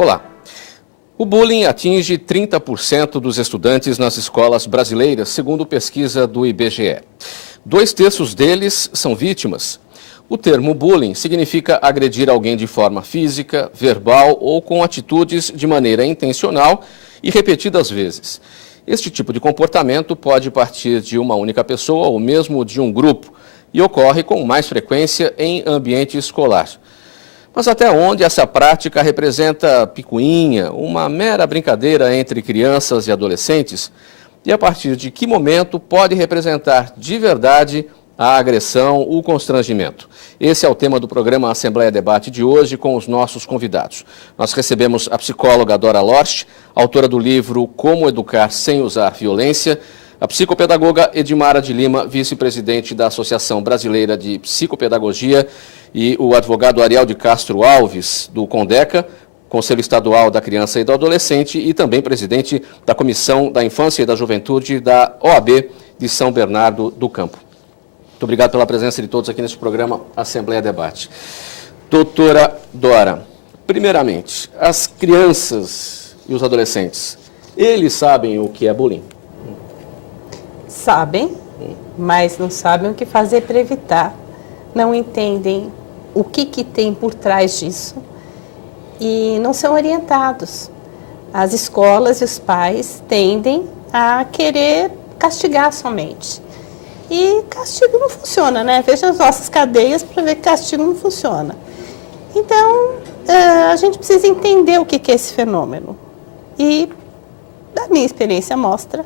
Olá. O bullying atinge 30% dos estudantes nas escolas brasileiras, segundo pesquisa do IBGE. 2/3 deles são vítimas. O termo bullying significa agredir alguém de forma física, verbal ou com atitudes de maneira intencional e repetidas vezes. Este tipo de comportamento pode partir de uma única pessoa ou mesmo de um grupo e ocorre com mais frequência em ambiente escolar. Mas até onde essa prática representa picuinha, uma mera brincadeira entre crianças e adolescentes? E a partir de que momento pode representar de verdade a agressão, o constrangimento? Esse é o tema do programa Assembleia Debate de hoje com os nossos convidados. Nós recebemos a psicóloga Dora Lorch, autora do livro Como Educar Sem Usar Violência, a psicopedagoga Edmara de Lima, vice-presidente da Associação Brasileira de Psicopedagogia, e o advogado Ariel de Castro Alves, do CONDECA, Conselho Estadual da Criança e do Adolescente, e também presidente da Comissão da Infância e da Juventude da OAB de São Bernardo do Campo. Muito obrigado pela presença de todos aqui neste programa Assembleia Debate. Doutora Dora, primeiramente, as crianças e os adolescentes, eles sabem o que é bullying? Sabem, mas não sabem o que fazer para evitar. Não entendem o que tem por trás disso e não são orientados. As escolas e os pais tendem a querer castigar somente. E castigo não funciona, né? Veja as nossas cadeias para ver que castigo não funciona. Então, a gente precisa entender o que é esse fenômeno. E a minha experiência mostra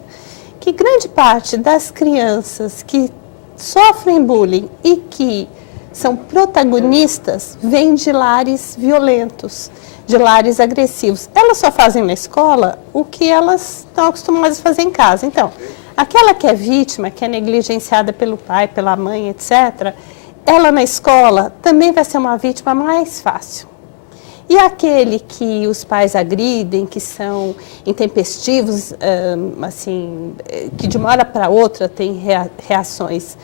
que grande parte das crianças que sofrem bullying e que são protagonistas vêm de lares violentos, de lares agressivos. Elas só fazem na escola o que elas estão acostumadas a fazer em casa. Então, aquela que é vítima, que é negligenciada pelo pai, pela mãe, etc., ela na escola também vai ser uma vítima mais fácil. E aquele que os pais agridem, que são intempestivos, assim, que de uma hora para outra tem reações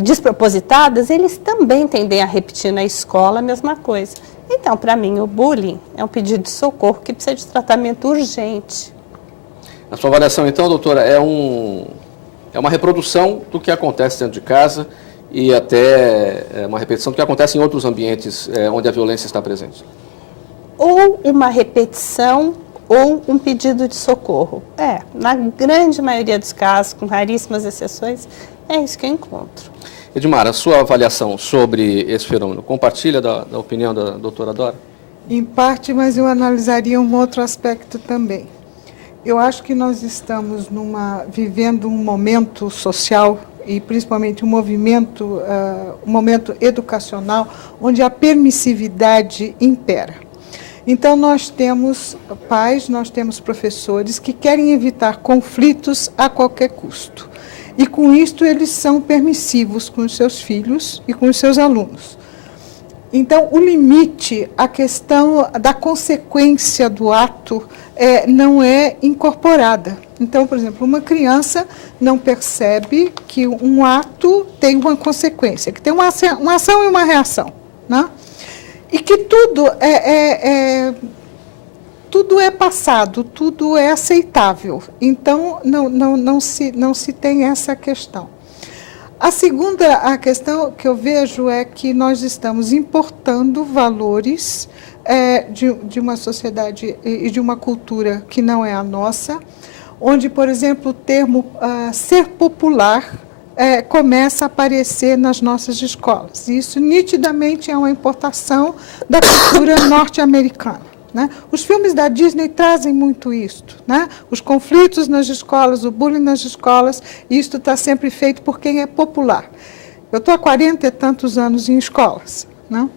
despropositadas, eles também tendem a repetir na escola a mesma coisa. Então, para mim, o bullying é um pedido de socorro que precisa de tratamento urgente. Na sua avaliação, então, doutora, é uma reprodução do que acontece dentro de casa e até uma repetição do que acontece em outros ambientes onde a violência está presente? Ou uma repetição ou um pedido de socorro. Na grande maioria dos casos, com raríssimas exceções, é isso que eu encontro. Edmara, a sua avaliação sobre esse fenômeno, compartilha da opinião da doutora Dora? Em parte, mas eu analisaria um outro aspecto também. Eu acho que nós estamos vivendo um momento social e principalmente um momento educacional onde a permissividade impera. Então, nós temos pais, nós temos professores que querem evitar conflitos a qualquer custo. E, com isto, eles são permissivos com os seus filhos e com os seus alunos. Então, o limite, a questão da consequência do ato não é incorporada. Então, por exemplo, uma criança não percebe que um ato tem uma consequência, que tem uma ação e uma reação, né? E que tudo é passado, tudo é aceitável. Então, não se tem essa questão. A segunda questão que eu vejo é que nós estamos importando valores de uma sociedade e de uma cultura que não é a nossa, onde, por exemplo, o termo ser popular começa a aparecer nas nossas escolas. E isso nitidamente é uma importação da cultura norte-americana, né? Os filmes da Disney trazem muito isto, né? Os conflitos nas escolas, o bullying nas escolas, isto está sempre feito por quem é popular. Eu estou há 40 e tantos anos em escolas, né?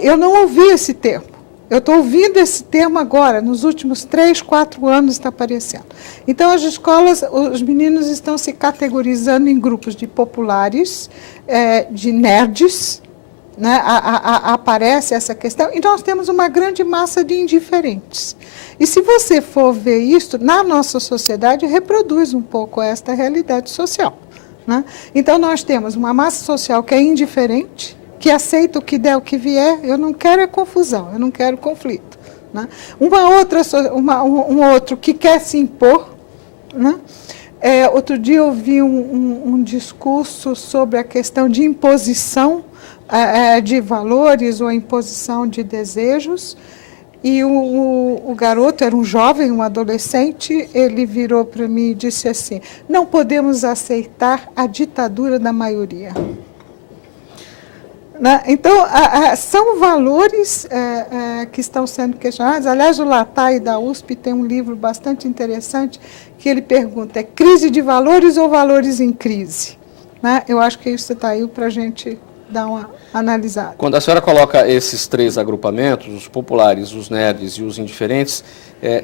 Eu não ouvi esse termo. Eu estou ouvindo esse termo agora, nos últimos 3, 4 anos está aparecendo. Então, as escolas, os meninos estão se categorizando em grupos de populares, de nerds, né? Aparece essa questão, e nós temos uma grande massa de indiferentes. E se você for ver isso, na nossa sociedade, reproduz um pouco esta realidade social, né? Então, nós temos uma massa social que é indiferente, que aceita o que der, o que vier. Eu não quero confusão, eu não quero conflito, né? Um outro que quer se impor, né? Outro dia eu vi um discurso sobre a questão de imposição de valores ou imposição de desejos, e o garoto era um jovem, um adolescente, ele virou para mim e disse assim: não podemos aceitar a ditadura da maioria. Né? Então, são valores que estão sendo questionados. Aliás, o Latay da USP tem um livro bastante interessante que ele pergunta: é crise de valores ou valores em crise? Né? Eu acho que isso está aí para a gente dar uma analisada. Quando a senhora coloca esses três agrupamentos, os populares, os nerds e os indiferentes,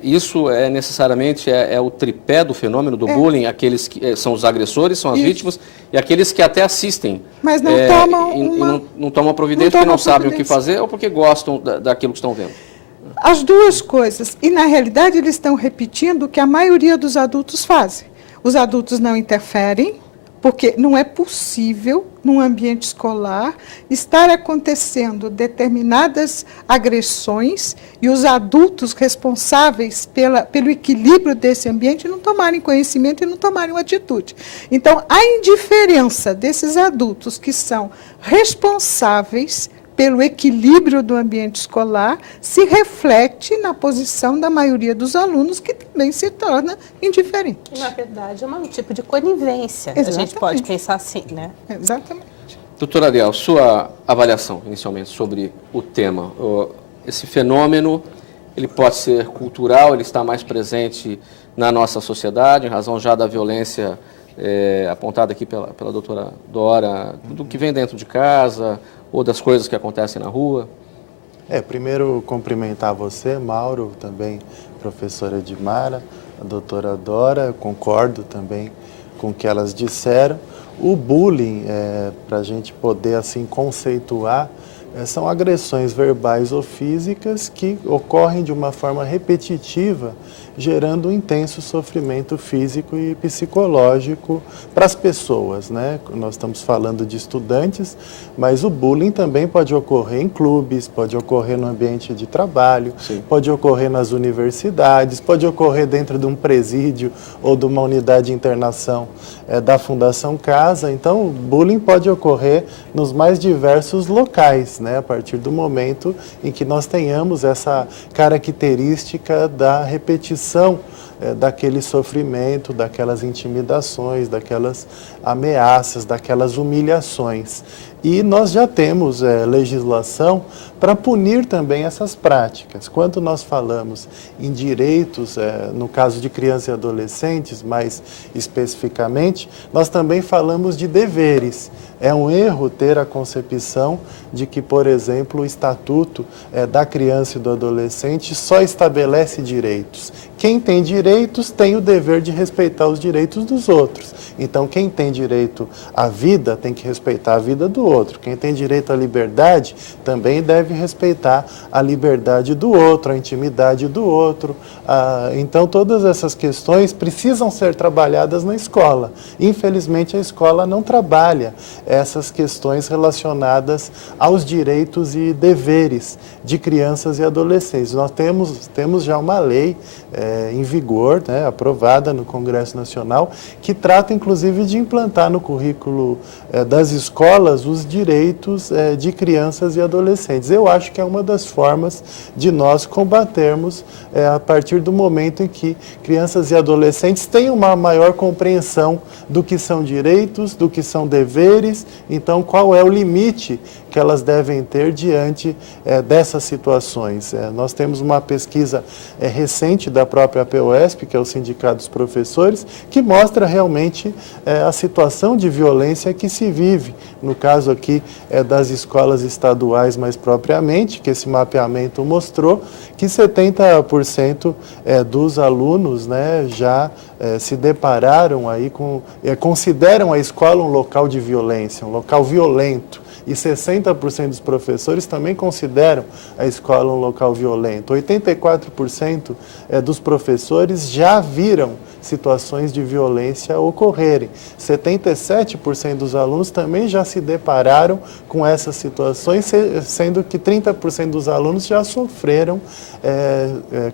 isso necessariamente o tripé do fenômeno do bullying, aqueles que são os agressores, são as vítimas, e aqueles que até assistem. Mas não tomam providência porque não sabem o que fazer ou porque gostam daquilo que estão vendo. As duas coisas. E, na realidade, eles estão repetindo o que a maioria dos adultos fazem. Os adultos não interferem, porque não é possível, num ambiente escolar, estar acontecendo determinadas agressões e os adultos responsáveis pelo equilíbrio desse ambiente não tomarem conhecimento e não tomarem uma atitude. Então, a indiferença desses adultos que são responsáveis pelo equilíbrio do ambiente escolar se reflete na posição da maioria dos alunos, que também se torna indiferente. Na verdade, é um tipo de conivência. Exatamente. A gente pode pensar assim, né? Exatamente. Doutora Ariel, sua avaliação, inicialmente, sobre o tema. Esse fenômeno, ele pode ser cultural, ele está mais presente na nossa sociedade, em razão já da violência apontada aqui pela doutora Dora, do que vem dentro de casa, ou das coisas que acontecem na rua? Primeiro cumprimentar você, Mauro, também professora Edmara, a doutora Dora, eu concordo também com o que elas disseram. O bullying, para a gente poder assim conceituar, são agressões verbais ou físicas que ocorrem de uma forma repetitiva, gerando um intenso sofrimento físico e psicológico para as pessoas, né? Nós estamos falando de estudantes, mas o bullying também pode ocorrer em clubes, pode ocorrer no ambiente de trabalho, sim, pode ocorrer nas universidades, pode ocorrer dentro de um presídio ou de uma unidade de internação da Fundação Casa. Então, o bullying pode ocorrer nos mais diversos locais, né? A partir do momento em que nós tenhamos essa característica da repetição daquele sofrimento, daquelas intimidações, daquelas ameaças, daquelas humilhações. E nós já temos legislação para punir também essas práticas. Quando nós falamos em direitos, no caso de crianças e adolescentes, mais especificamente, nós também falamos de deveres. É um erro ter a concepção de que, por exemplo, o Estatuto da Criança e do Adolescente só estabelece direitos. Quem tem direitos tem o dever de respeitar os direitos dos outros. Então, quem tem direito à vida tem que respeitar a vida do outro. Quem tem direito à liberdade também deve respeitar a liberdade do outro, a intimidade do outro. Então, todas essas questões precisam ser trabalhadas na escola. Infelizmente, a escola não trabalha essas questões relacionadas aos direitos e deveres de crianças e adolescentes. Nós temos já uma lei em vigor, né, aprovada no Congresso Nacional, que trata, inclusive, de implantar no currículo das escolas os direitos de crianças e adolescentes. Eu acho que é uma das formas de nós combatermos a partir do momento em que crianças e adolescentes têm uma maior compreensão do que são direitos, do que são deveres. Então, qual é o limite que elas devem ter diante dessas situações? Nós temos uma pesquisa recente da própria APOESP, que é o Sindicato dos Professores, que mostra realmente a situação de violência que se vive, no caso aqui das escolas estaduais mais propriamente, que esse mapeamento mostrou que 70% dos alunos, né, já se depararam aí consideram a escola um local de violência, um local violento. E 60% dos professores também consideram a escola um local violento. 84% dos professores já viram situações de violência ocorrerem. 77% dos alunos também já se depararam com essas situações, sendo que 30% dos alunos já sofreram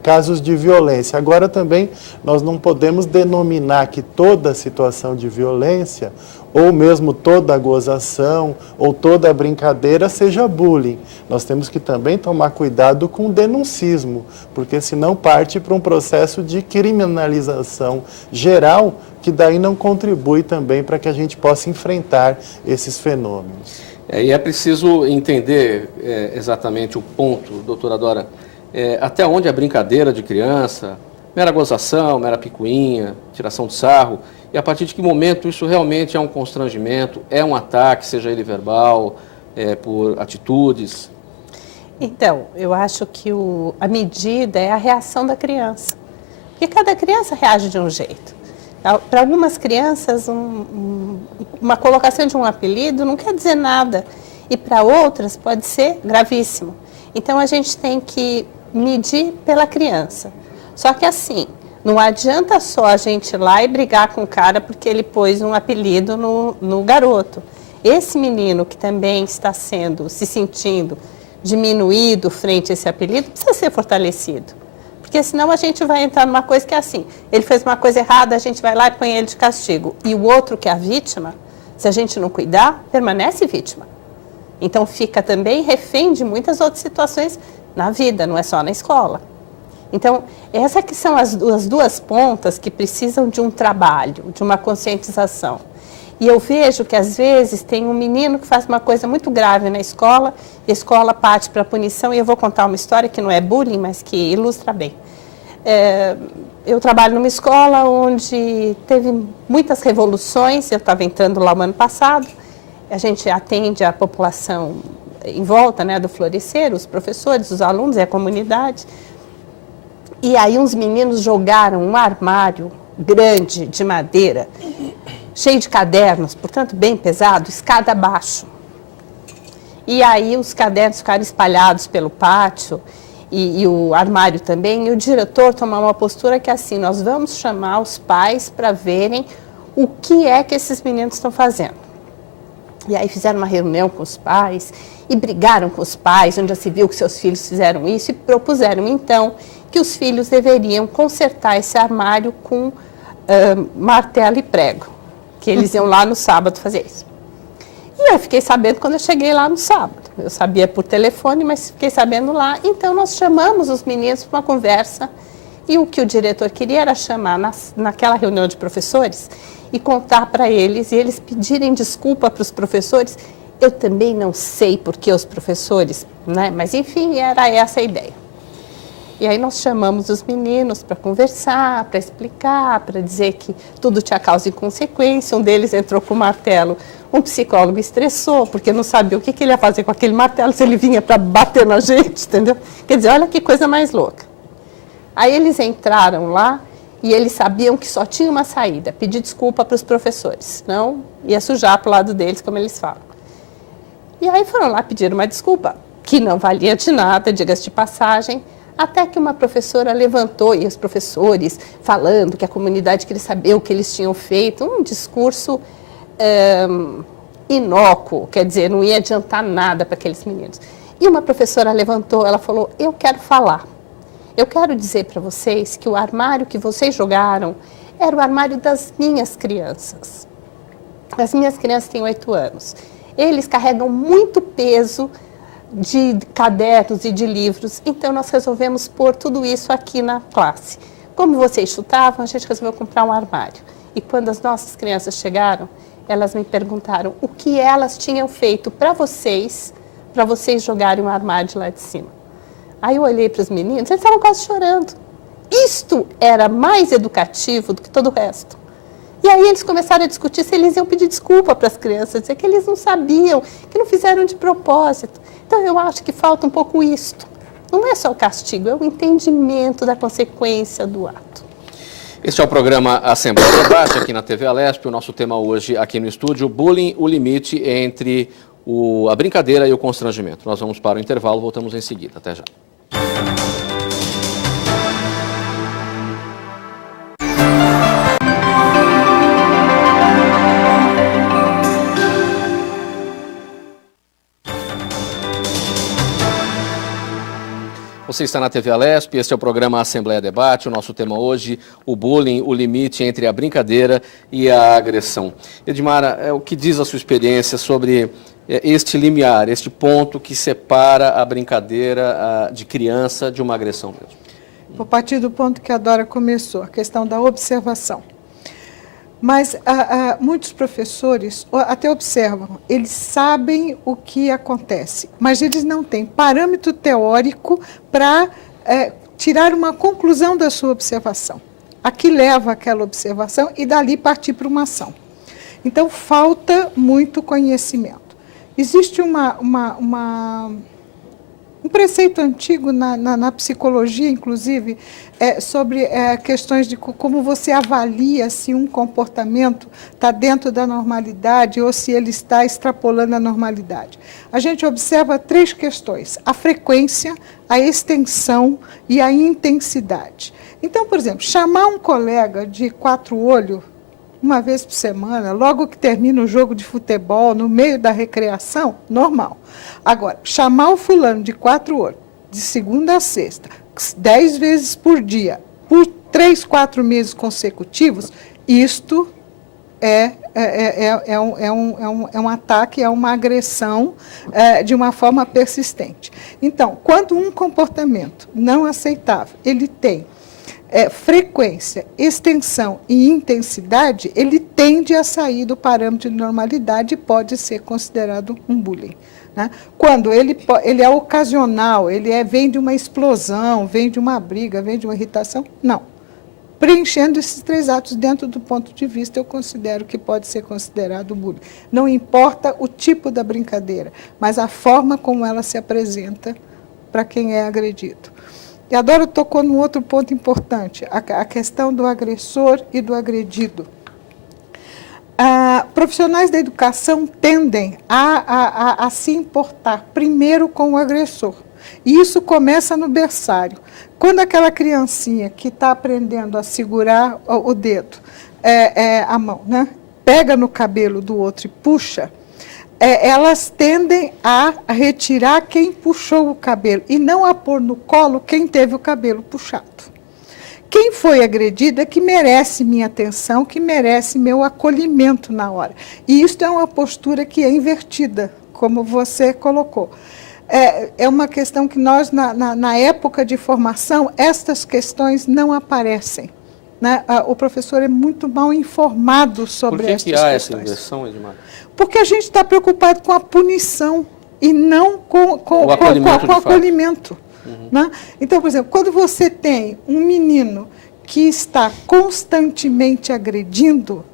casos de violência. Agora também nós não podemos denominar que toda situação de violência ou mesmo toda a gozação, ou toda a brincadeira seja bullying. Nós temos que também tomar cuidado com o denuncismo, porque senão parte para um processo de criminalização geral, que daí não contribui também para que a gente possa enfrentar esses fenômenos. E é preciso entender exatamente o ponto, doutora Dora, até onde a brincadeira de criança, mera gozação, mera picuinha, tiração de sarro, e a partir de que momento isso realmente é um constrangimento, é um ataque, seja ele verbal, por atitudes? Então, eu acho que a medida é a reação da criança. Porque cada criança reage de um jeito. Para algumas crianças, uma colocação de um apelido não quer dizer nada. E para outras pode ser gravíssimo. Então, a gente tem que medir pela criança. Só que assim, não adianta só a gente ir lá e brigar com o cara porque ele pôs um apelido no garoto. Esse menino que também está se sentindo diminuído frente a esse apelido, precisa ser fortalecido. Porque senão a gente vai entrar numa coisa que é assim, ele fez uma coisa errada, a gente vai lá e põe ele de castigo. E o outro que é a vítima, se a gente não cuidar, permanece vítima. Então fica também refém de muitas outras situações na vida, não é só na escola. Então, essas que são as duas pontas que precisam de um trabalho, de uma conscientização. E eu vejo que, às vezes, tem um menino que faz uma coisa muito grave na escola, e a escola parte para a punição, e eu vou contar uma história que não é bullying, mas que ilustra bem. Eu trabalho numa escola onde teve muitas revoluções, eu estava entrando lá o ano passado, a gente atende a população em volta, né, do Florescer, os professores, os alunos e a comunidade. E aí uns meninos jogaram um armário grande de madeira, cheio de cadernos, portanto bem pesado, escada abaixo. E aí os cadernos ficaram espalhados pelo pátio e o armário também. E o diretor tomou uma postura que é assim, nós vamos chamar os pais para verem o que é que esses meninos estão fazendo. E aí fizeram uma reunião com os pais e brigaram com os pais, onde já se viu que seus filhos fizeram isso, e propuseram então que os filhos deveriam consertar esse armário com martelo e prego, que eles iam lá no sábado fazer isso. E eu fiquei sabendo quando eu cheguei lá no sábado. Eu sabia por telefone, mas fiquei sabendo lá. Então nós chamamos os meninos para uma conversa, e o que o diretor queria era chamar naquela reunião de professores e contar para eles, e eles pedirem desculpa para os professores. Eu também não sei por que os professores, né? Mas enfim, era essa a ideia. E aí nós chamamos os meninos para conversar, para explicar, para dizer que tudo tinha causa e consequência. Um deles entrou com o martelo, um psicólogo estressou, porque não sabia o que ele ia fazer com aquele martelo, se ele vinha para bater na gente, entendeu? Quer dizer, olha que coisa mais louca. Aí eles entraram lá e eles sabiam que só tinha uma saída, pedir desculpa para os professores, não ia sujar para o lado deles, como eles falam. E aí foram lá pedir uma desculpa, que não valia de nada, diga-se de passagem, até que uma professora levantou, e os professores falando que a comunidade queria saber o que eles tinham feito, um discurso inócuo, quer dizer, não ia adiantar nada para aqueles meninos. E uma professora levantou, ela falou, eu quero falar, eu quero dizer para vocês que o armário que vocês jogaram era o armário das minhas crianças. As minhas crianças têm 8 anos. Eles carregam muito peso de cadernos e de livros, então nós resolvemos pôr tudo isso aqui na classe. Como vocês chutavam, a gente resolveu comprar um armário. E quando as nossas crianças chegaram, elas me perguntaram o que elas tinham feito para vocês jogarem um armário de lá de cima. Aí eu olhei para os meninos, eles estavam quase chorando. Isto era mais educativo do que todo o resto. E aí eles começaram a discutir se eles iam pedir desculpa para as crianças, dizer que eles não sabiam, que não fizeram de propósito. Então eu acho que falta um pouco isto. Não é só o castigo, é o entendimento da consequência do ato. Este é o programa Assembleia Debate, aqui na TV Alesp. O nosso tema hoje aqui no estúdio, bullying, o limite entre a brincadeira e o constrangimento. Nós vamos para o intervalo, voltamos em seguida. Até já. Você está na TV Alesp, este é o programa Assembleia Debate. O nosso tema hoje, o bullying, o limite entre a brincadeira e a agressão. Edmara, o que diz a sua experiência sobre este limiar, este ponto que separa a brincadeira de criança de uma agressão mesmo? Vou partir do ponto que a Dora começou, a questão da observação. Mas muitos professores até observam, eles sabem o que acontece, mas eles não têm parâmetro teórico para tirar uma conclusão da sua observação. A que leva aquela observação e dali partir para uma ação. Então, falta muito conhecimento. Existe um preceito antigo na psicologia, inclusive, sobre questões de como você avalia se um comportamento está dentro da normalidade ou se ele está extrapolando a normalidade. A gente observa 3 questões: a frequência, a extensão e a intensidade. Então, por exemplo, chamar um colega de 4 olhos uma vez por semana, logo que termina o jogo de futebol, no meio da recreação, normal. Agora, chamar o fulano de 4 olhos, de segunda a sexta, 10 vezes por dia, por 3, 4 meses consecutivos, isto é um ataque, é uma agressão de uma forma persistente. Então, quando um comportamento não aceitável, ele tem frequência, extensão e intensidade, ele tende a sair do parâmetro de normalidade e pode ser considerado um bullying. Né? Quando ele é ocasional, vem de uma explosão, vem de uma briga, vem de uma irritação, não. Preenchendo esses 3 atos dentro do ponto de vista, eu considero que pode ser considerado bullying. Não importa o tipo da brincadeira, mas a forma como ela se apresenta para quem é agredido. E a Dora tocou num outro ponto importante, a questão do agressor e do agredido. Profissionais da educação tendem a se importar primeiro com o agressor. E isso começa no berçário. Quando aquela criancinha que está aprendendo a segurar o dedo, a mão, né, pega no cabelo do outro e puxa, elas tendem a retirar quem puxou o cabelo e não a pôr no colo quem teve o cabelo puxado. Quem foi agredido é que merece minha atenção, que merece meu acolhimento na hora. E isso é uma postura que é invertida, como você colocou. É uma questão que nós, na época de formação, estas questões não aparecem. Né? O professor é muito mal informado sobre estas questões. Por que há essa inversão, Edmar? Porque a gente está preocupado com a punição e não com o acolhimento. Uhum. Né? Então, por exemplo, quando você tem um menino que está constantemente agredindo,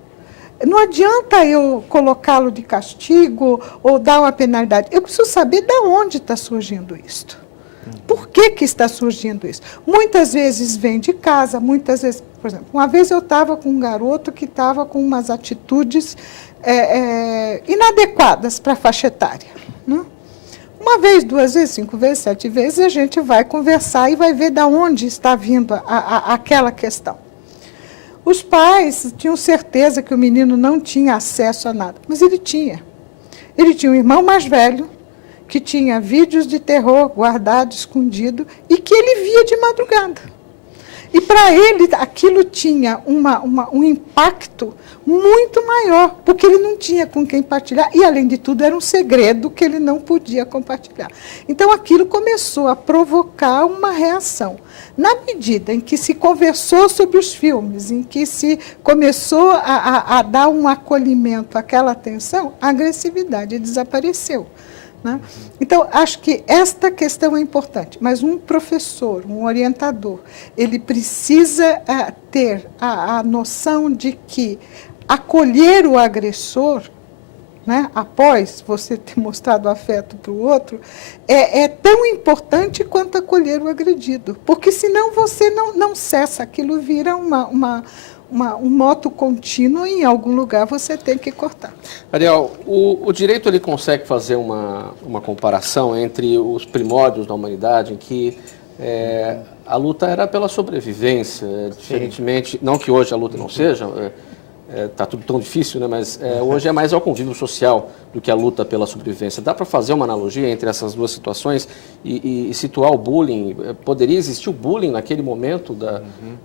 não adianta eu colocá-lo de castigo ou dar uma penalidade. Eu preciso saber de onde está surgindo isso. Por que está surgindo isso? Muitas vezes vem de casa, muitas vezes... Por exemplo, uma vez eu estava com um garoto que estava com umas atitudes inadequadas para a faixa etária. Né? Uma vez, 2 vezes, 5 vezes, 7 vezes, a gente vai conversar e vai ver de onde está vindo aquela questão. Os pais tinham certeza que o menino não tinha acesso a nada, mas ele tinha. Ele tinha um irmão mais velho, que tinha vídeos de terror guardado, escondido, e que ele via de madrugada. E para ele aquilo tinha um impacto muito maior, porque ele não tinha com quem partilhar, e além de tudo era um segredo que ele não podia compartilhar. Então aquilo começou a provocar uma reação. Na medida em que se conversou sobre os filmes, em que se começou a dar um acolhimento àquela atenção, a agressividade desapareceu. Né? Então, acho que esta questão é importante, mas um professor, um orientador, ele precisa ter a noção de que acolher o agressor né, após você ter mostrado afeto para o outro, é tão importante quanto acolher o agredido, porque senão você não cessa, aquilo vira um moto contínuo e em algum lugar você tem que cortar. Ariel, o direito ele consegue fazer uma comparação entre os primórdios da humanidade, em que a luta era pela sobrevivência, diferentemente, não que hoje a luta não seja, está tudo tão difícil, né? Mas hoje é mais ao convívio social do que a luta pela sobrevivência. Dá para fazer uma analogia entre essas duas situações e situar o bullying? Poderia existir o bullying naquele momento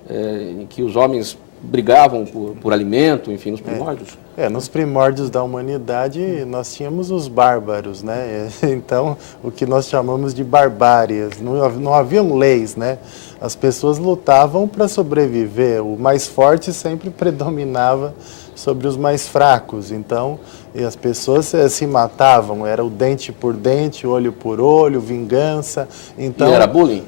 em que os homens brigavam por alimento, enfim, nos primórdios? Nos primórdios da humanidade nós tínhamos os bárbaros, né? Então, o que nós chamamos de barbárias, não haviam leis, né? As pessoas lutavam para sobreviver, o mais forte sempre predominava sobre os mais fracos, então as pessoas se matavam, era o dente por dente, olho por olho, vingança. Então, e era bullying?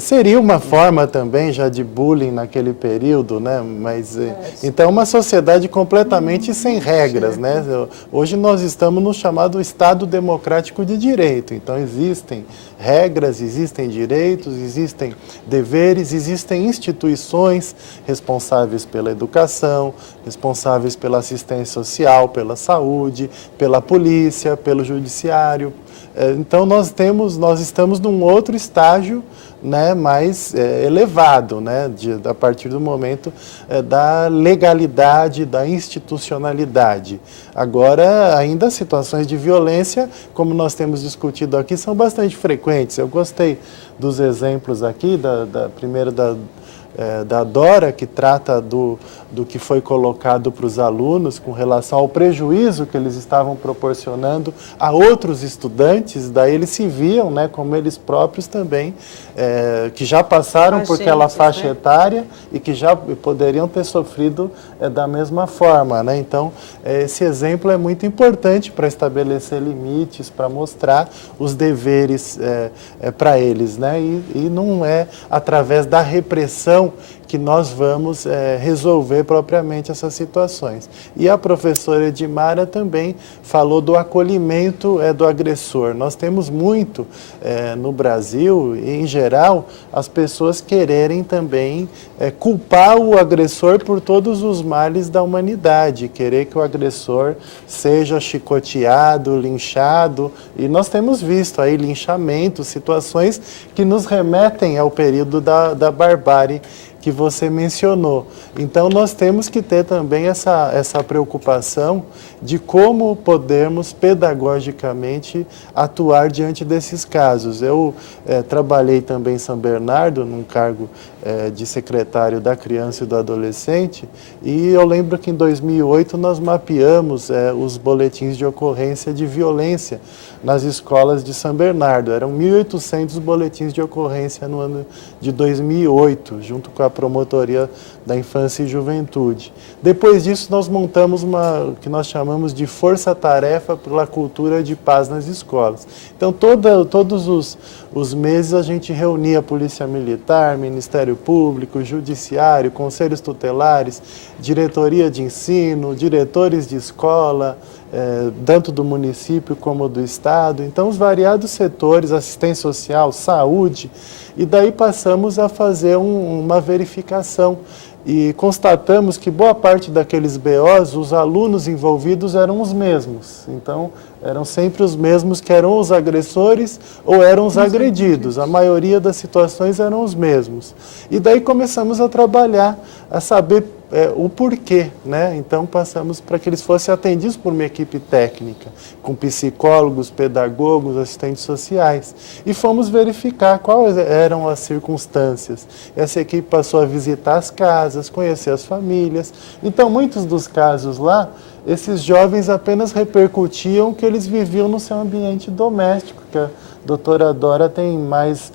Seria uma forma também já de bullying naquele período, né? Mas então uma sociedade completamente sem regras, né? Hoje nós estamos no chamado Estado Democrático de Direito. Então existem regras, existem direitos, existem deveres, existem instituições responsáveis pela educação, responsáveis pela assistência social, pela saúde, pela polícia, pelo judiciário. Então nós estamos num outro estágio, né, mais elevado, né, a partir do momento da legalidade, da institucionalidade. Agora, ainda as situações de violência, como nós temos discutido aqui, são bastante frequentes. Eu gostei dos exemplos aqui, primeiro da Dora, que trata do que foi colocado para os alunos com relação ao prejuízo que eles estavam proporcionando a outros estudantes, daí eles se viam, né, como eles próprios também, que já passaram por aquela faixa etária e que já poderiam ter sofrido da mesma forma, né? Então, esse exemplo é muito importante para estabelecer limites, para mostrar os deveres para eles, né? E não é através da repressão que nós vamos resolver propriamente essas situações. E a professora Edmara também falou do acolhimento do agressor. Nós temos muito no Brasil, e em geral, as pessoas quererem também culpar o agressor por todos os males da humanidade, querer que o agressor seja chicoteado, linchado, e nós temos visto aí linchamentos, situações que nos remetem ao período da barbárie que você mencionou. Então, nós temos que ter também essa preocupação de como podemos pedagogicamente atuar diante desses casos. Eu trabalhei também em São Bernardo, num cargo de secretário da criança e do adolescente, e eu lembro que em 2008 nós mapeamos os boletins de ocorrência de violência nas escolas de São Bernardo. Eram 1.800 boletins de ocorrência no ano de 2008, junto com a Promotoria da Infância e Juventude. Depois disso, nós montamos o que nós chamamos de força-tarefa pela cultura de paz nas escolas. Então, todos os meses a gente reunia a Polícia Militar, Ministério Público, Judiciário, Conselhos Tutelares, Diretoria de Ensino, diretores de escola, tanto do município como do Estado. Então, os variados setores, assistência social, saúde, e daí passamos a fazer uma verificação e constatamos que boa parte daqueles BOs, os alunos envolvidos eram os mesmos. Então, eram sempre os mesmos que eram os agressores ou eram os agredidos. A maioria das situações eram os mesmos. E daí começamos a trabalhar, a saber o porquê, né? Então, passamos para que eles fossem atendidos por uma equipe técnica, com psicólogos, pedagogos, assistentes sociais. E fomos verificar quais eram as circunstâncias. Essa equipe passou a visitar as casas, conhecer as famílias. Então, muitos dos casos lá, esses jovens apenas repercutiam que eles viviam no seu ambiente doméstico, que a doutora Dora tem mais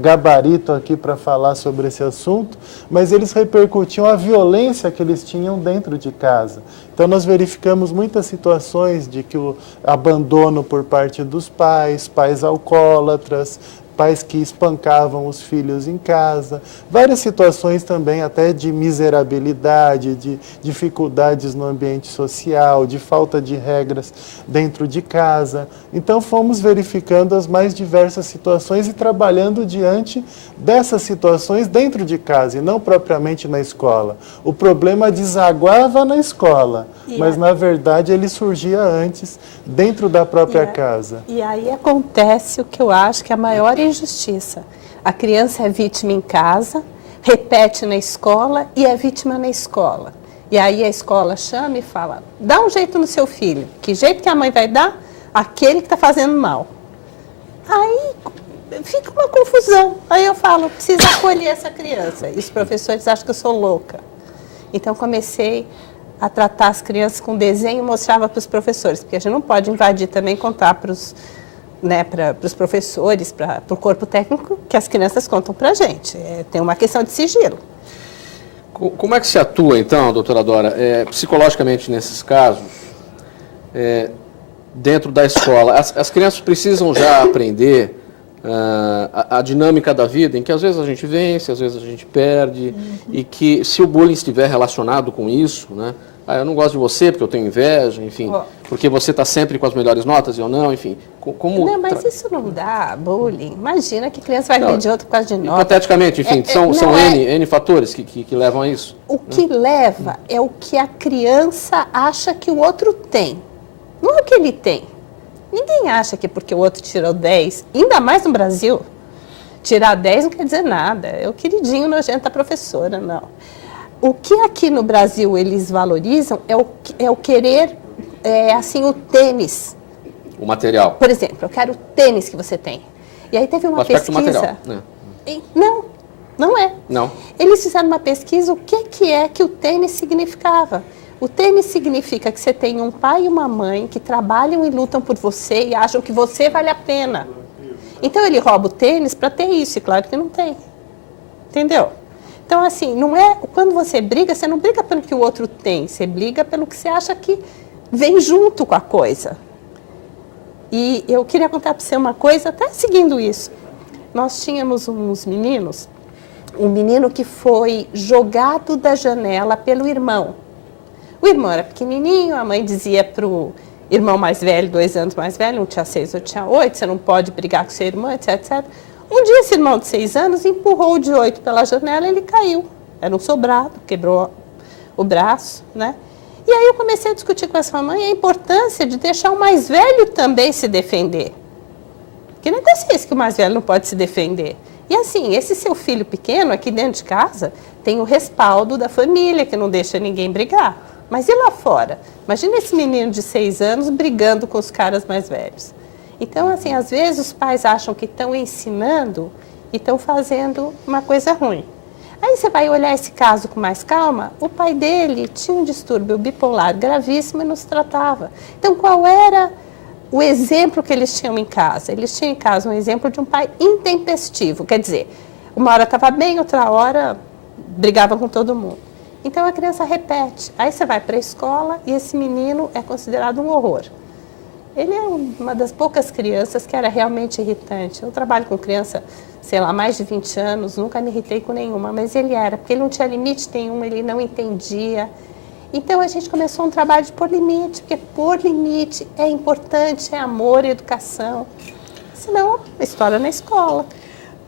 gabarito aqui para falar sobre esse assunto, mas eles repercutiam a violência que eles tinham dentro de casa. Então, nós verificamos muitas situações de que o abandono por parte dos pais alcoólatras, pais que espancavam os filhos em casa, várias situações também até de miserabilidade, de dificuldades no ambiente social, de falta de regras dentro de casa. Então fomos verificando as mais diversas situações e trabalhando diante dessas situações dentro de casa e não propriamente na escola. O problema desaguava na escola, mas na verdade ele surgia antes, dentro da própria casa. E aí acontece o que eu acho que é a maior injustiça. A criança é vítima em casa, repete na escola e é vítima na escola. E aí a escola chama e fala, dá um jeito no seu filho. Que jeito que a mãe vai dar? Aquele que está fazendo mal. Aí fica uma confusão. Aí eu falo, precisa acolher essa criança. E os professores acham que eu sou louca. Então comecei a tratar as crianças com desenho e mostrava para os professores, porque a gente não pode invadir também, contar para os professores, para o corpo técnico, que as crianças contam para a gente. Tem uma questão de sigilo. Como é que se atua, então, doutora Dora, psicologicamente nesses casos, dentro da escola? As crianças precisam já aprender a dinâmica da vida, em que às vezes a gente vence, às vezes a gente perde, e que se o bullying estiver relacionado com isso, né? Eu não gosto de você porque eu tenho inveja, enfim, porque você está sempre com as melhores notas e eu não, enfim. Como não, mas isso não dá bullying. Imagina que criança vai agredir outro por causa de nota. Hipoteticamente, enfim, são N fatores que levam a isso. O que leva é o que a criança acha que o outro tem. Não é o que ele tem. Ninguém acha que porque o outro tirou 10, ainda mais no Brasil, tirar 10 não quer dizer nada. É o queridinho nojento da professora, não. O que aqui no Brasil eles valorizam é o querer, assim, o tênis. O material. Por exemplo, eu quero o tênis que você tem. E aí teve uma pesquisa... material, né? Não é. Não. Eles fizeram uma pesquisa, o que é que o tênis significava. O tênis significa que você tem um pai e uma mãe que trabalham e lutam por você e acham que você vale a pena. Então ele rouba o tênis para ter isso, e claro que não tem. Entendeu? Então, assim, não é, quando você não briga pelo que o outro tem, você briga pelo que você acha que vem junto com a coisa. E eu queria contar para você uma coisa, até seguindo isso. Nós tínhamos uns meninos, um menino que foi jogado da janela pelo irmão. O irmão era pequenininho, a mãe dizia para o irmão mais velho, 2 anos mais velho, um tinha 6, outro tinha 8, você não pode brigar com seu irmão, etc, etc. Um dia esse irmão de 6 anos empurrou o de 8 pela janela e ele caiu. Era um sobrado, quebrou o braço, né? E aí eu comecei a discutir com essa mãe a importância de deixar o mais velho também se defender. Que negócio é esse que o mais velho não pode se defender? E assim, esse seu filho pequeno aqui dentro de casa tem o respaldo da família, que não deixa ninguém brigar. Mas e lá fora? Imagina esse menino de 6 anos brigando com os caras mais velhos. Então, assim, às vezes os pais acham que estão ensinando e estão fazendo uma coisa ruim. Aí você vai olhar esse caso com mais calma, o pai dele tinha um distúrbio bipolar gravíssimo e não se tratava. Então, qual era o exemplo que eles tinham em casa? Eles tinham em casa um exemplo de um pai intempestivo, quer dizer, uma hora estava bem, outra hora brigava com todo mundo. Então, a criança repete. Aí você vai para a escola e esse menino é considerado um horror. Ele é uma das poucas crianças que era realmente irritante. Eu trabalho com criança, sei lá, mais de 20 anos, nunca me irritei com nenhuma, mas ele era, porque ele não tinha limite nenhum, ele não entendia. Então a gente começou um trabalho de pôr limite, porque pôr limite é importante, é amor, é educação. Senão, a história na escola.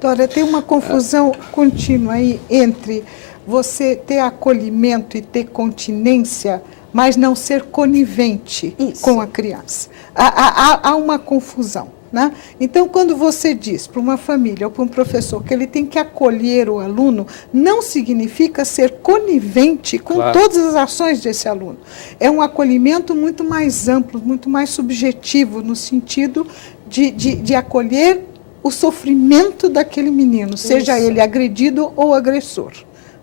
Dora, tem uma confusão contínua aí entre você ter acolhimento e ter continência, mas não ser conivente com a criança. Há uma confusão, né? Então, quando você diz para uma família ou para um professor que ele tem que acolher o aluno, não significa ser conivente com todas as ações desse aluno. É um acolhimento muito mais amplo, muito mais subjetivo, no sentido de acolher o sofrimento daquele menino, seja ele agredido ou agressor.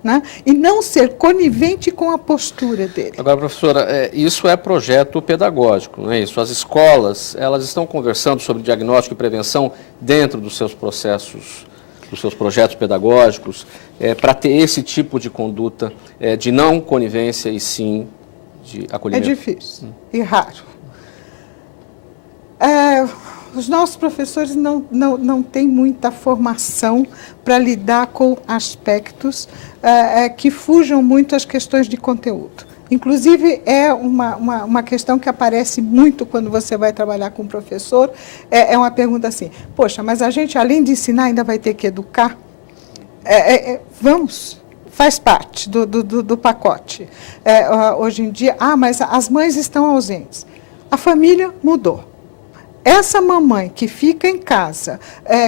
Né? E não ser conivente com a postura dele. Agora, professora, isso é projeto pedagógico, não é isso? As escolas, elas estão conversando sobre diagnóstico e prevenção dentro dos seus processos, dos seus projetos pedagógicos, para ter esse tipo de conduta de não conivência e sim de acolhimento. É difícil e raro. os nossos professores não têm muita formação para lidar com aspectos que fujam muito às questões de conteúdo. Inclusive, é uma questão que aparece muito quando você vai trabalhar com o professor, é uma pergunta assim, poxa, mas a gente, além de ensinar, ainda vai ter que educar? Vamos, faz parte do pacote. Hoje em dia, mas as mães estão ausentes. A família mudou. Essa mamãe que fica em casa,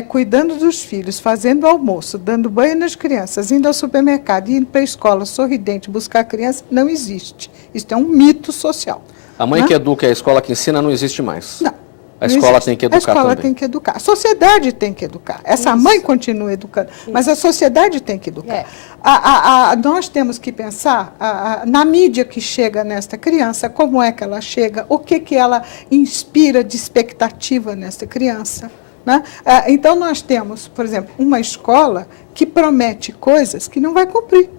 cuidando dos filhos, fazendo almoço, dando banho nas crianças, indo ao supermercado, indo para a escola, sorridente, buscar a criança, não existe. Isso é um mito social. A mãe que educa e a escola que ensina não existe mais. Não. A escola tem que educar também. A escola tem que educar. A sociedade tem que educar. Essa mãe continua educando, mas a sociedade tem que educar. Nós temos que pensar na mídia que chega nesta criança, como é que ela chega, o que ela inspira de expectativa nesta criança. Né? Então, nós temos, por exemplo, uma escola que promete coisas que não vai cumprir.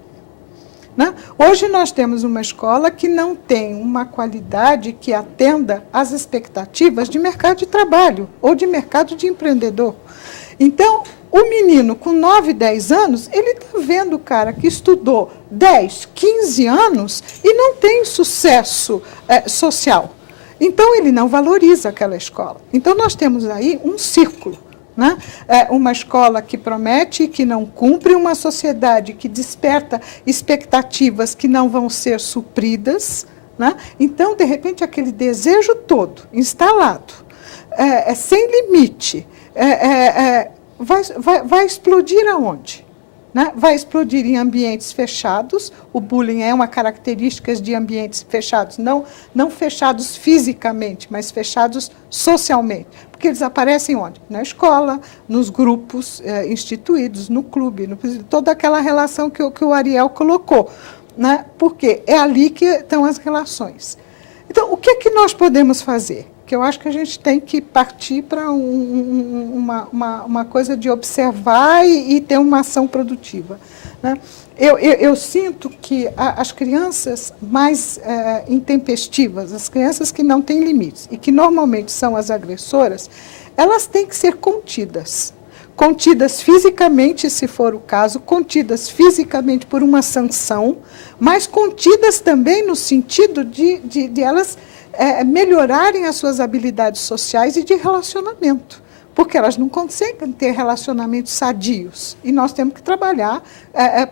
Né? Hoje nós temos uma escola que não tem uma qualidade que atenda às expectativas de mercado de trabalho ou de mercado de empreendedor. Então, o menino com 9, 10 anos, ele está vendo o cara que estudou 10, 15 anos e não tem sucesso social. Então, ele não valoriza aquela escola. Então, nós temos aí um círculo. Né? Uma escola que promete e que não cumpre, uma sociedade que desperta expectativas que não vão ser supridas. Né? Então, de repente, aquele desejo todo instalado, sem limite, vai explodir aonde? Né? Vai explodir em ambientes fechados. O bullying é uma característica de ambientes fechados, não fechados fisicamente, mas fechados socialmente. Porque eles aparecem onde? Na escola, nos grupos instituídos, no clube, toda aquela relação que o Ariel colocou. Né? Porque é ali que estão as relações. Então, o que nós podemos fazer? Que eu acho que a gente tem que partir para uma coisa de observar e ter uma ação produtiva. Né? Eu sinto que as crianças mais intempestivas, as crianças que não têm limites e que normalmente são as agressoras, elas têm que ser contidas. Contidas fisicamente, se for o caso, contidas fisicamente por uma sanção, mas contidas também no sentido de elas melhorarem as suas habilidades sociais e de relacionamento, porque elas não conseguem ter relacionamentos sadios, e nós temos que trabalhar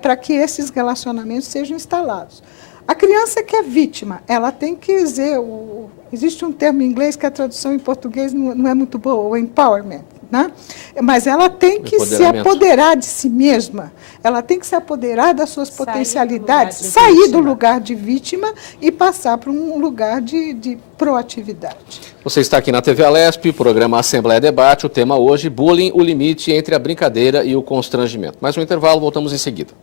para que esses relacionamentos sejam instalados. A criança que é vítima, ela tem que dizer, existe um termo em inglês que a tradução em português não é muito boa, o empowerment. Né? Mas ela tem que se apoderar de si mesma, ela tem que se apoderar das suas potencialidades, sair do lugar de vítima e passar para um lugar de proatividade. Você está aqui na TV Alesp, programa Assembleia Debate, o tema hoje, bullying, o limite entre a brincadeira e o constrangimento. Mais um intervalo, voltamos em seguida.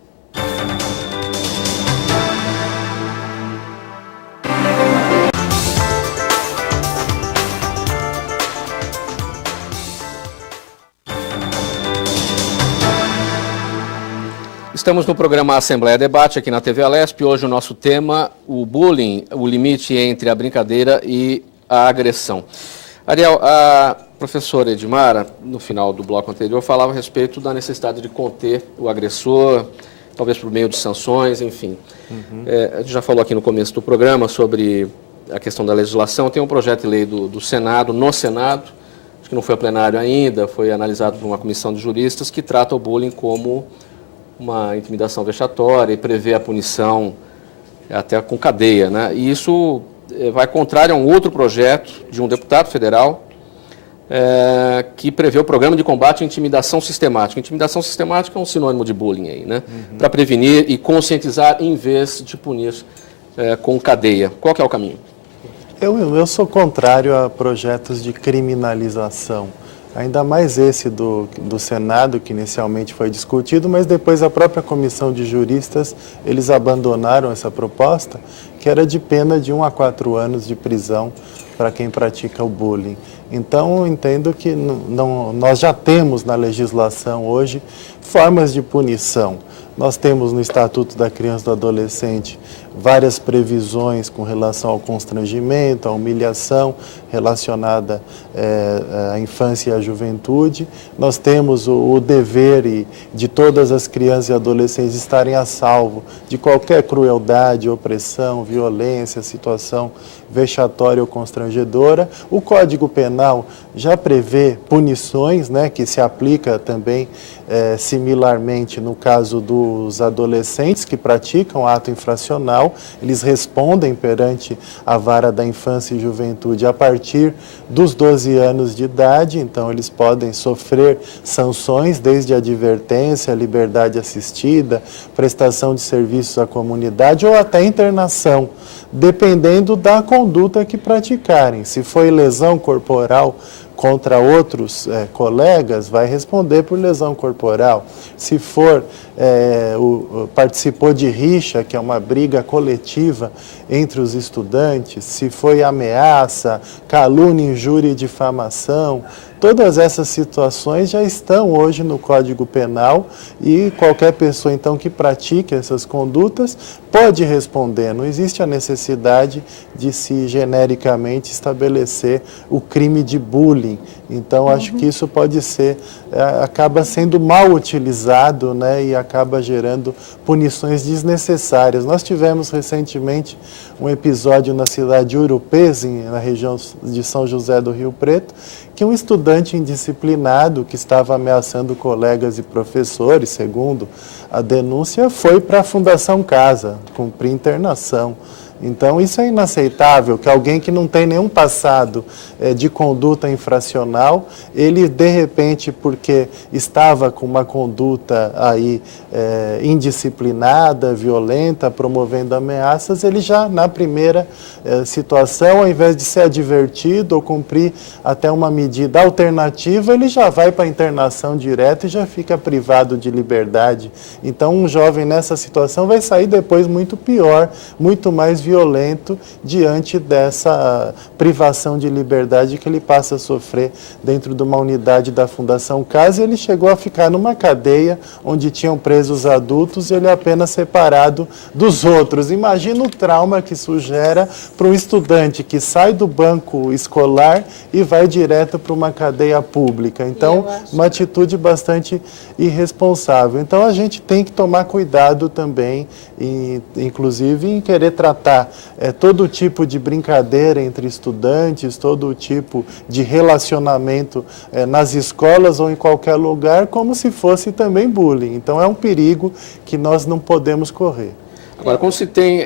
Estamos no programa Assembleia Debate, aqui na TV Alesp. Hoje o nosso tema, o bullying, o limite entre a brincadeira e a agressão. Ariel, a professora Edmara, no final do bloco anterior, falava a respeito da necessidade de conter o agressor, talvez por meio de sanções, enfim. A gente já falou aqui no começo do programa sobre a questão da legislação. Tem um projeto de lei do Senado, no Senado, acho que não foi a plenário ainda, foi analisado por uma comissão de juristas que trata o bullying como uma intimidação vexatória e prevê a punição até com cadeia, né? E isso vai contrário a um outro projeto de um deputado federal que prevê o programa de combate à intimidação sistemática. Intimidação sistemática é um sinônimo de bullying aí, né? Para prevenir e conscientizar em vez de punir com cadeia. Qual que é o caminho? Eu sou contrário a projetos de criminalização. Ainda mais esse do Senado, que inicialmente foi discutido, mas depois a própria comissão de juristas, eles abandonaram essa proposta, que era de pena de 1 a 4 anos de prisão para quem pratica o bullying. Então, eu entendo que nós já temos na legislação hoje formas de punição. Nós temos no Estatuto da Criança e do Adolescente várias previsões com relação ao constrangimento, à humilhação relacionada à infância e à juventude. Nós temos o dever de todas as crianças e adolescentes estarem a salvo de qualquer crueldade, opressão, violência, situação vexatória ou constrangedora. O Código Penal já prevê punições, né, que se aplica também similarmente no caso dos adolescentes que praticam ato infracional. Eles respondem perante a vara da infância e juventude a partir dos 12 anos de idade, então eles podem sofrer sanções desde advertência, liberdade assistida, prestação de serviços à comunidade ou até internação, dependendo da conduta que praticarem. Se foi lesão corporal contra outros colegas, vai responder por lesão corporal. Se for, participou de rixa, que é uma briga coletiva entre os estudantes, se foi ameaça, calúnia, injúria e difamação, todas essas situações já estão hoje no Código Penal e qualquer pessoa, então, que pratique essas condutas pode responder. Não existe a necessidade de se genericamente estabelecer o crime de bullying. Então, acho que isso pode ser, acaba sendo mal utilizado, né, e acaba gerando punições desnecessárias. Nós tivemos recentemente um episódio na cidade de Urupês, na região de São José do Rio Preto, que um estudante indisciplinado que estava ameaçando colegas e professores, segundo a denúncia, foi para a Fundação Casa cumprir internação. Então, isso é inaceitável, que alguém que não tem nenhum passado de conduta infracional, ele, de repente, porque estava com uma conduta aí indisciplinada, violenta, promovendo ameaças, ele já, na primeira situação, ao invés de ser advertido ou cumprir até uma medida alternativa, ele já vai para a internação direto e já fica privado de liberdade. Então, um jovem nessa situação vai sair depois muito pior, muito mais violento diante dessa privação de liberdade que ele passa a sofrer dentro de uma unidade da Fundação Casa. Ele chegou a ficar numa cadeia onde tinham presos adultos e ele é apenas separado dos outros. Imagina o trauma que isso gera para um estudante que sai do banco escolar e vai direto para uma cadeia pública. Então, uma atitude bastante irresponsável. Então, a gente tem que tomar cuidado também, inclusive em querer tratar todo tipo de brincadeira entre estudantes, todo tipo de relacionamento nas escolas ou em qualquer lugar, como se fosse também bullying. Então, é um perigo que nós não podemos correr. Agora, quando se tem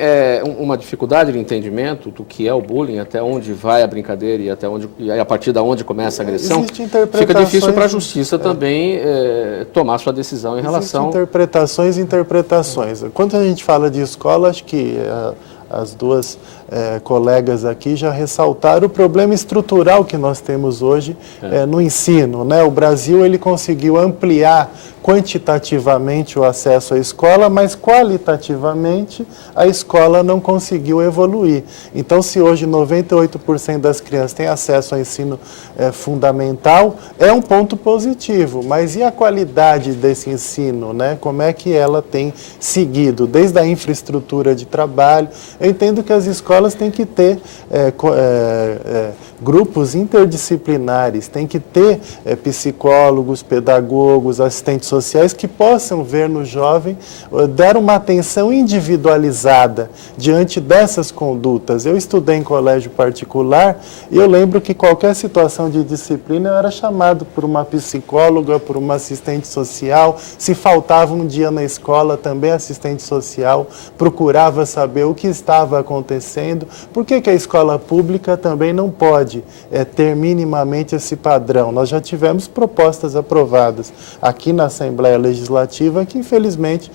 uma dificuldade de entendimento do que é o bullying, até onde vai a brincadeira e até onde, e a partir de onde começa a agressão, fica difícil para a justiça também tomar sua decisão em relação... Interpretações. Quando a gente fala de escola, acho que as duas colegas aqui já ressaltaram o problema estrutural que nós temos hoje no ensino, né? O Brasil ele conseguiu ampliar quantitativamente o acesso à escola, mas qualitativamente a escola não conseguiu evoluir. Então, se hoje 98% das crianças têm acesso ao ensino fundamental, é um ponto positivo, mas e a qualidade desse ensino, né? Como é que ela tem seguido, desde a infraestrutura de trabalho? Eu entendo que as escolas têm que ter grupos interdisciplinares, tem que ter psicólogos, pedagogos, assistentes sociais que possam ver no jovem, dar uma atenção individualizada diante dessas condutas. Eu estudei em colégio particular e eu lembro que qualquer situação de disciplina eu era chamado por uma psicóloga, por uma assistente social. Se faltava um dia na escola, também a assistente social procurava saber o que estava acontecendo. Por que a escola pública também não pode ter minimamente esse padrão? Nós já tivemos propostas aprovadas aqui na Assembleia Legislativa que, infelizmente,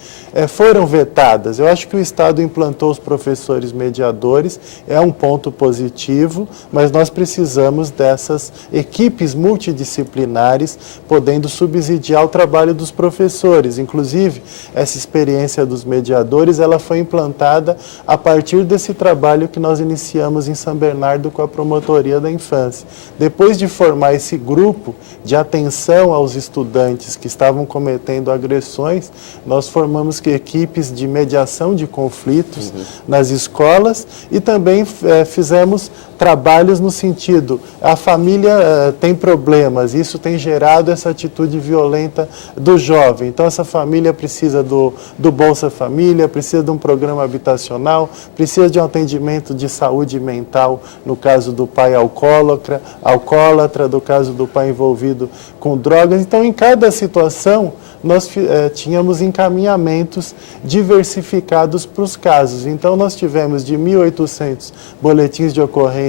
foram vetadas. Eu acho que o Estado implantou os professores mediadores, é um ponto positivo, mas nós precisamos dessas equipes multidisciplinares podendo subsidiar o trabalho dos professores. Inclusive, essa experiência dos mediadores, ela foi implantada a partir partir desse trabalho que nós iniciamos em São Bernardo com a Promotoria da Infância. Depois de formar esse grupo de atenção aos estudantes que estavam cometendo agressões, nós formamos equipes de mediação de conflitos nas escolas e também fizemos trabalhos no sentido, a família tem problemas, isso tem gerado essa atitude violenta do jovem. Então, essa família precisa do Bolsa Família, precisa de um programa habitacional, precisa de um atendimento de saúde mental, no caso do pai alcoólatra, do caso do pai envolvido com drogas. Então, em cada situação, nós tínhamos encaminhamentos diversificados para os casos. Então, nós tivemos de 1.800 boletins de ocorrência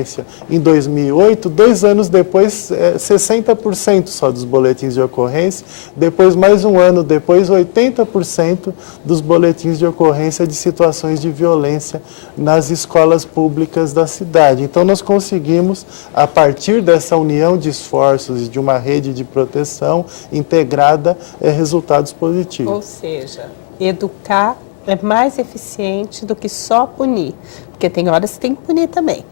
em 2008, 2 anos depois, 60% só dos boletins de ocorrência, depois mais um ano depois, 80% dos boletins de ocorrência de situações de violência nas escolas públicas da cidade. Então, nós conseguimos, a partir dessa união de esforços e de uma rede de proteção integrada, resultados positivos. Ou seja, educar é mais eficiente do que só punir, porque tem horas que tem que punir também.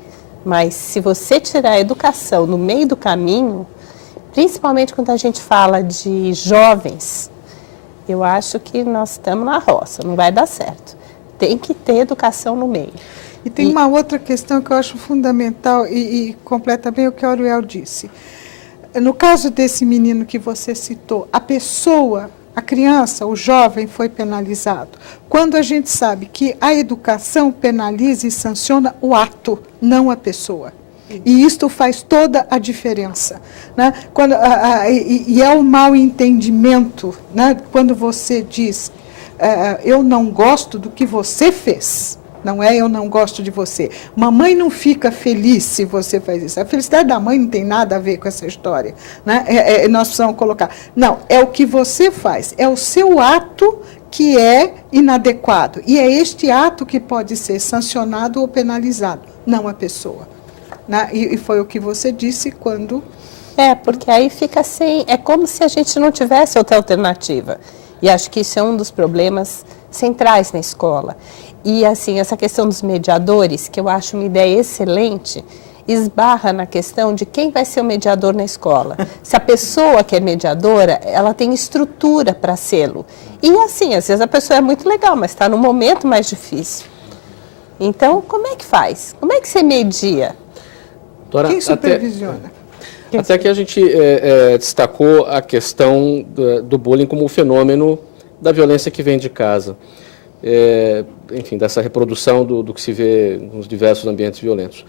Mas se você tirar a educação no meio do caminho, principalmente quando a gente fala de jovens, eu acho que nós estamos na roça, não vai dar certo. Tem que ter educação no meio. E tem uma outra questão que eu acho fundamental e completa bem o que a Auriel disse. No caso desse menino que você citou, a pessoa, a criança, o jovem foi penalizado. Quando a gente sabe que a educação penaliza e sanciona o ato, não a pessoa. E isto faz toda a diferença. Né? E é o mal entendimento, né? Quando você diz, eu não gosto do que você fez. Não é eu não gosto de você. Mamãe não fica feliz se você faz isso. A felicidade da mãe não tem nada a ver com essa história. Né? Nós precisamos colocar. Não, é o que você faz. É o seu ato que é inadequado. E é este ato que pode ser sancionado ou penalizado, não a pessoa. Né? E foi o que você disse quando... porque aí fica sem... É como se a gente não tivesse outra alternativa. E acho que isso é um dos problemas centrais na escola. E, assim, essa questão dos mediadores, que eu acho uma ideia excelente, esbarra na questão de quem vai ser o mediador na escola. Se a pessoa que é mediadora, ela tem estrutura para sê-lo. E, assim, às vezes a pessoa é muito legal, mas está no momento mais difícil. Então, como é que faz? Como é que você media? Dora, Quem supervisiona? Até que a gente destacou a questão do bullying como um fenômeno da violência que vem de casa. Enfim, dessa reprodução do que se vê nos diversos ambientes violentos.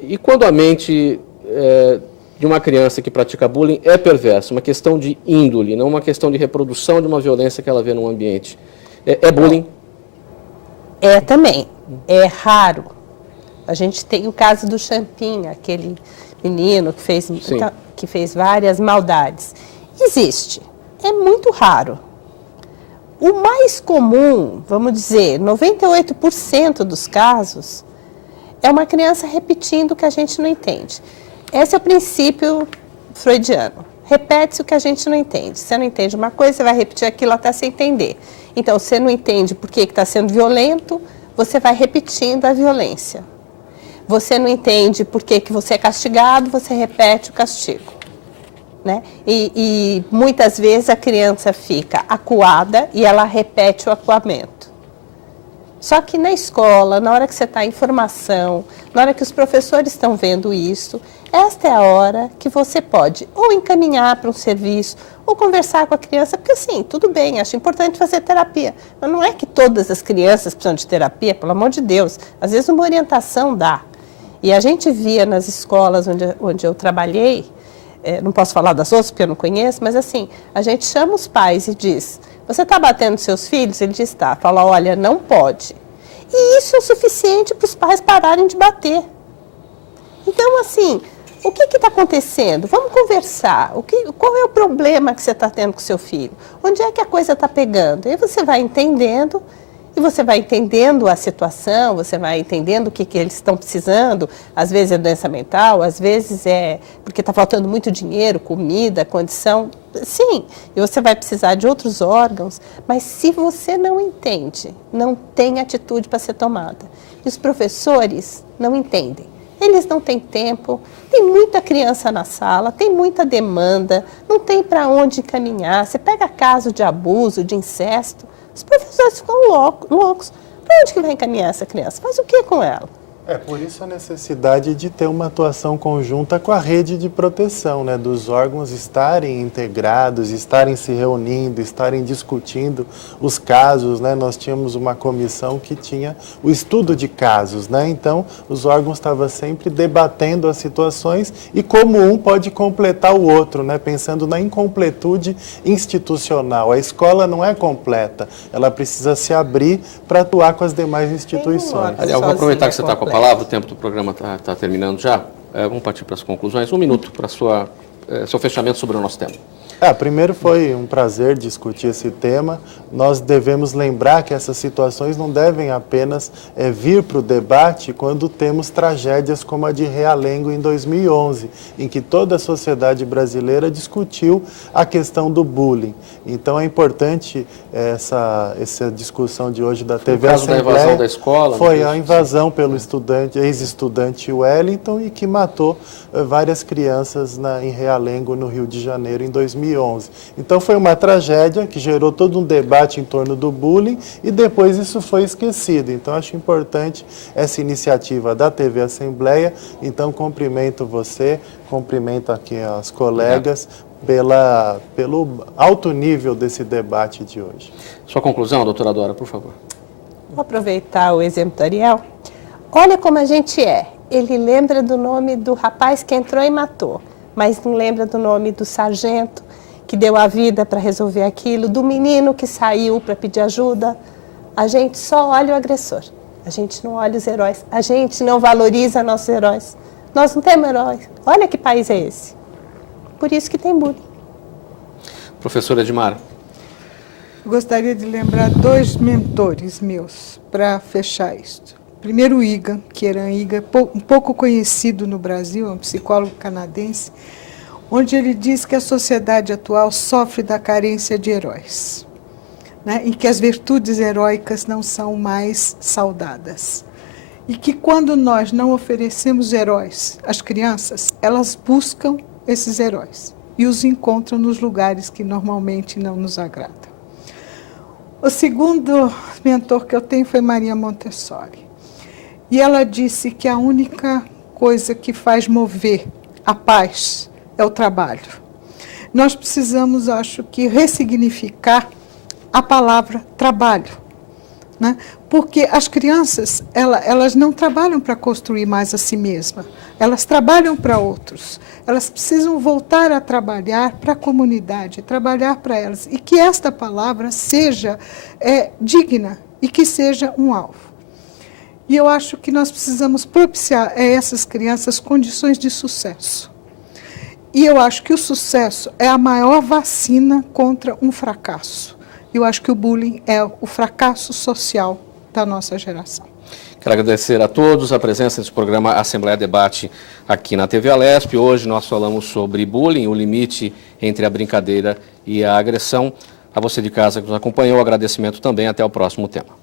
E quando a mente de uma criança que pratica bullying é perversa, uma questão de índole, não uma questão de reprodução de uma violência que ela vê num ambiente, é bullying? Também. É raro. A gente tem o caso do Champinha, aquele menino que fez várias maldades. Existe. É muito raro. O mais comum, vamos dizer, 98% dos casos, é uma criança repetindo o que a gente não entende. Esse é o princípio freudiano. Repete-se o que a gente não entende. Você não entende uma coisa, você vai repetir aquilo até se entender. Então, você não entende por que está sendo violento, você vai repetindo a violência. Você não entende por que você é castigado, você repete o castigo. Né? E muitas vezes a criança fica acuada e ela repete o acuamento. Só que na escola, na hora que você está em formação, na hora que os professores estão vendo isso, esta é a hora que você pode ou encaminhar para um serviço, ou conversar com a criança, porque assim, tudo bem, acho importante fazer terapia. Mas não é que todas as crianças precisam de terapia, pelo amor de Deus. Às vezes uma orientação dá. E a gente via nas escolas onde eu trabalhei, não posso falar das outras porque eu não conheço, mas assim, a gente chama os pais e diz, você está batendo seus filhos? Ele diz, tá. Fala, olha, não pode. E isso é o suficiente para os pais pararem de bater. Então, assim, o que está acontecendo? Vamos conversar. Qual é o problema que você está tendo com seu filho? Onde é que a coisa está pegando? Aí você vai entendendo E você vai entendendo a situação, você vai entendendo o que eles estão precisando. Às vezes é doença mental, às vezes é porque está faltando muito dinheiro, comida, condição. Sim, e você vai precisar de outros órgãos, mas se você não entende, não tem atitude para ser tomada. E os professores não entendem. Eles não têm tempo, tem muita criança na sala, tem muita demanda, não tem para onde encaminhar. Você pega caso de abuso, de incesto, os professores ficam loucos. Para onde que vai encaminhar essa criança? Faz o que com ela? Por isso a necessidade de ter uma atuação conjunta com a rede de proteção, né? Dos órgãos estarem integrados, estarem se reunindo, estarem discutindo os casos, né? Nós tínhamos uma comissão que tinha o estudo de casos, né? Então, os órgãos estavam sempre debatendo as situações e como um pode completar o outro, né? Pensando na incompletude institucional. A escola não é completa, ela precisa se abrir para atuar com as demais instituições. Ariel, vou aproveitar que você está com a palavra, o tempo do programa está terminando já. Vamos partir para as conclusões. 1 minuto para seu fechamento sobre o nosso tema. Primeiro foi um prazer discutir esse tema. Nós devemos lembrar que essas situações não devem apenas vir para o debate quando temos tragédias como a de Realengo em 2011, em que toda a sociedade brasileira discutiu a questão do bullying. Então é importante essa discussão de hoje da TV Assembleia. O caso da invasão da escola? Foi a invasão pelo ex-estudante Wellington e que matou várias crianças em Realengo, no Rio de Janeiro, em 2011. Então foi uma tragédia que gerou todo um debate em torno do bullying e depois isso foi esquecido. Então acho importante essa iniciativa da TV Assembleia. Então cumprimento você, cumprimento aqui as colegas pelo alto nível desse debate de hoje. Sua conclusão, doutora Dora, por favor. Vou aproveitar o exemplo do Ariel. Olha como a gente é. Ele lembra do nome do rapaz que entrou e matou, mas não lembra do nome do sargento que deu a vida para resolver aquilo, do menino que saiu para pedir ajuda. A gente só olha o agressor, a gente não olha os heróis, a gente não valoriza nossos heróis. Nós não temos heróis. Olha que país é esse. Por isso que tem bullying. Professora Edmara. Gostaria de lembrar 2 mentores meus para fechar isto. Primeiro, o Iga, Kieran Iga, um pouco conhecido no Brasil, é um psicólogo canadense, onde ele diz que a sociedade atual sofre da carência de heróis, né? E que as virtudes heróicas não são mais saudadas. E que quando nós não oferecemos heróis às crianças, elas buscam esses heróis e os encontram nos lugares que normalmente não nos agradam. O segundo mentor que eu tenho foi Maria Montessori. E ela disse que a única coisa que faz mover a paz é o trabalho. Nós precisamos, acho que, ressignificar a palavra trabalho, né? Porque as crianças, elas não trabalham para construir mais a si mesmas, elas trabalham para outros. Elas precisam voltar a trabalhar para a comunidade, trabalhar para elas. E que esta palavra seja digna e que seja um alvo. E eu acho que nós precisamos propiciar a essas crianças condições de sucesso. E eu acho que o sucesso é a maior vacina contra um fracasso. Eu acho que o bullying é o fracasso social da nossa geração. Quero agradecer a todos a presença desse programa Assembleia Debate aqui na TV Alesp. Hoje nós falamos sobre bullying, o limite entre a brincadeira e a agressão. A você de casa que nos acompanhou, agradecimento também. Até o próximo tema.